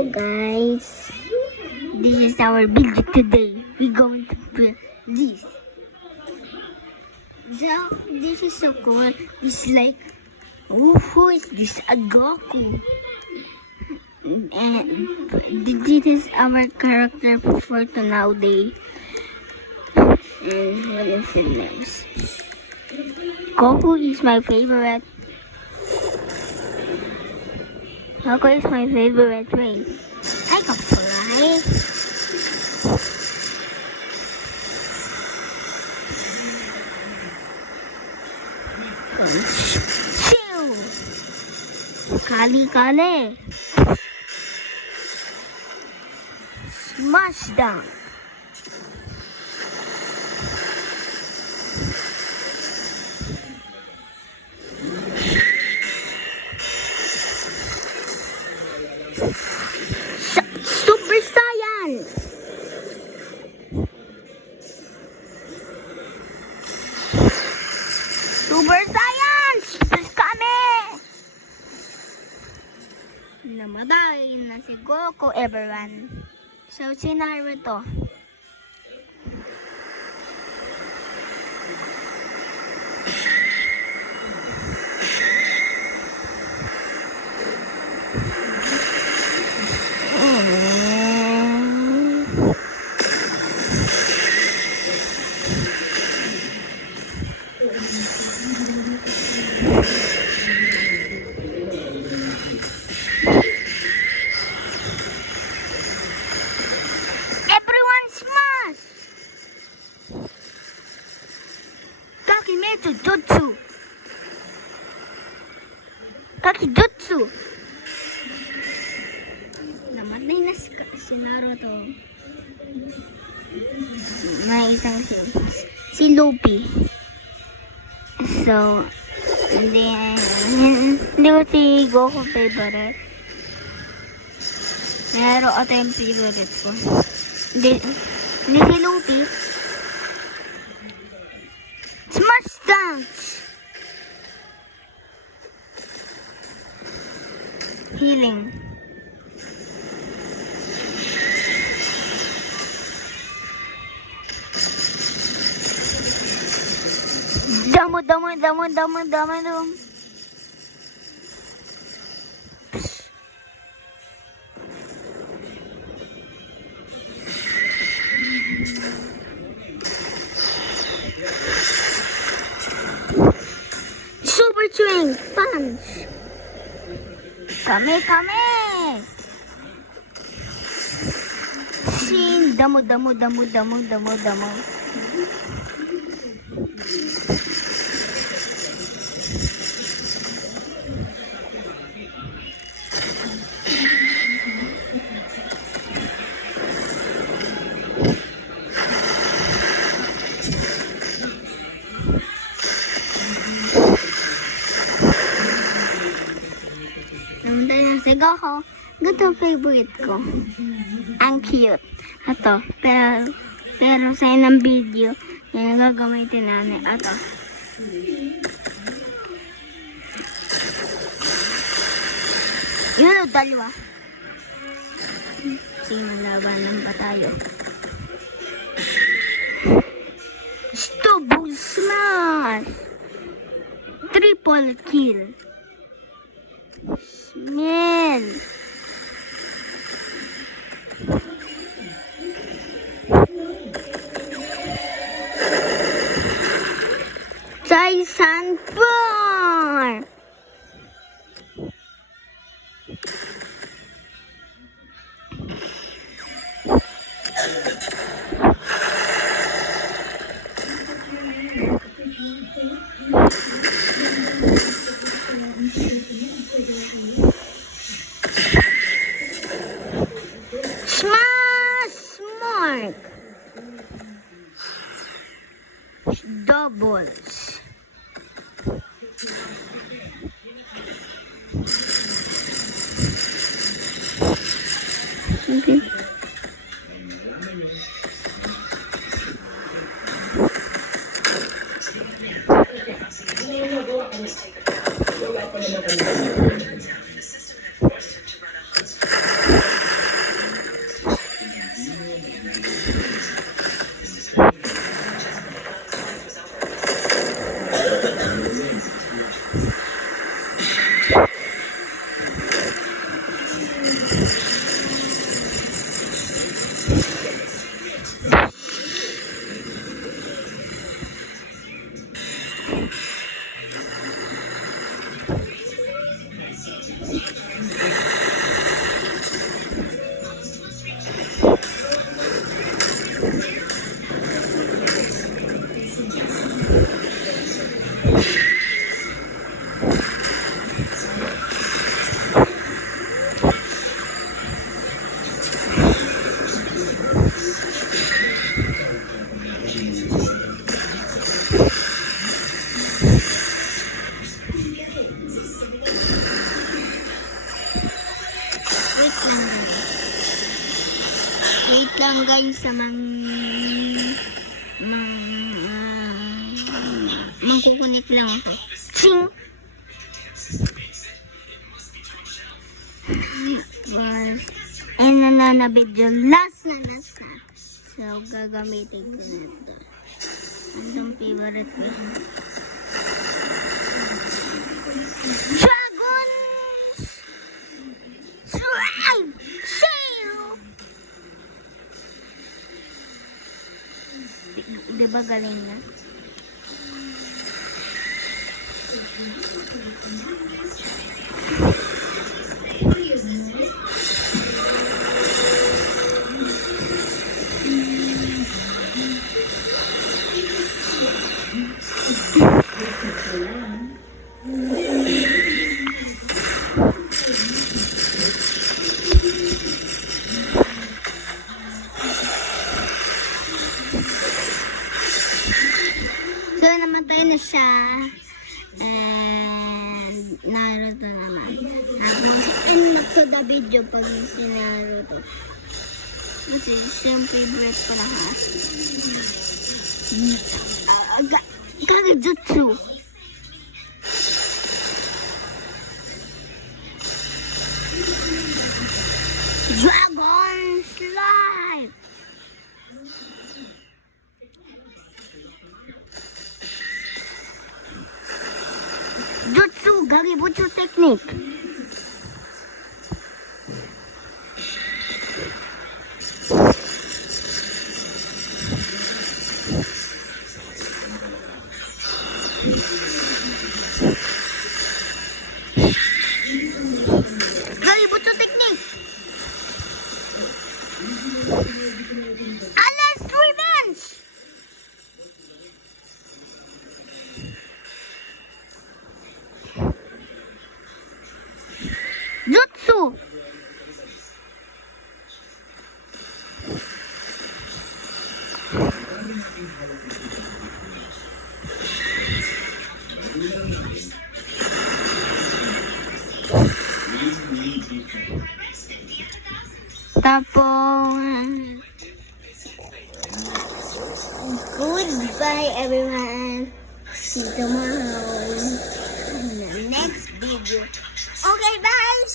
Hello guys, this is our video today. We're going to build this. This is so cool. It's like, oh, who is this? A Goku. And this is our character for nowadays. And what is his name? Goku is my favorite. Goku is my favorite way. I can fly. Shoo! Kali kali. Smash down. Super Science! Super Science! Kami! Namatay na si Goku, everyone. So, sinaro to. Kakimetsu Jutsu. Kakijutsu. Namatay na si Naruto. May isang si Luffy. So, hindi ko si Goku favorite. Pero ito yung favorite ko. Hindi si Luffy. Smash Dance! Healing. Damo. Super Swing Punch. Kami. Shin damo. Namuntay na si Goku. Ganito ang favorite ko. Ang cute. Ito. Pero sa inang video, yan ang gagamitin namin. Ito. Yun o, dalawa. Sinalabanan pa tayo. Stubble Smash! Triple kill. Smell. Tyson Bar. Doubles. Okay. Wait lang guys sa magkukunik lang ako. Ching! And na video. Last na. So, gagamitin ko na ito. Anong favorite ko? Dragons! Strive! Sail! Diba galing na? So, namatay na siya. And, Naruto naman. Tapos, end up to the video pag si Naruto. Kasi, siya yung favorite ko lahat. Kagejutsu. Dragon's Life! Jutsu Gagebutsu Technique. Gagebutsu Technique. Alice Revenge. Jutsu. Tapos, goodbye everyone. See you tomorrow in the next video. Okay, bye.